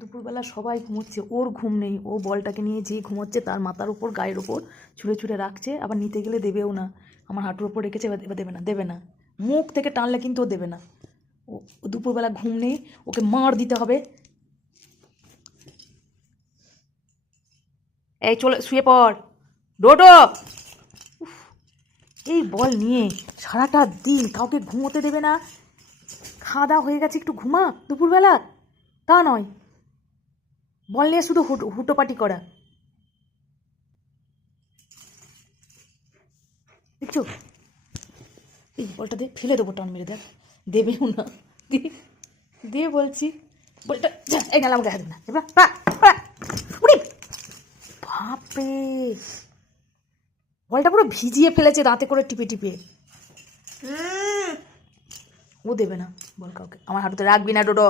দুপুরবেলা সবাই ঘুমোচ্ছে, ওর ঘুম নেই। ও বলটাকে নিয়ে যে ঘুমোচ্ছে তার মাথার উপর গায়ের ওপর ছুঁড়ে ছুঁড়ে রাখছে, আবার নিতে গেলে দেবেও না। আমার হাঁটুর ওপর রেখেছে, এবার দেবে না, দেবে না। মুখ থেকে টানলে কিন্তু ও দেবে না। ও দুপুরবেলা ঘুম নেই, ওকে মার দিতে হবে। এই চলে শুয়ে পড় ডোডো। এই বল নিয়ে সারাটা দিন কাউকে ঘুমোতে দেবে না। খাওয়া দাওয়া হয়ে গেছে, একটু ঘুমা দুপুরবেলা, তা নয়। বল নিয়ে শুধু হুটোপাটি করা, দেখছো? এই বলটা দে, ফেলে দেবো টান মেরে, দেখ দেবেও না। দে দে বলছি বলটা। এই নালা আমাকে হাত না এবার। বাপরে, বলটা পুরো ভিজিয়ে ফেলেছে দাঁতে করে টিপে টিপে। ও দেবে না বল কাউকে, আমার হাঁটুতে রাখবি না ডোডো।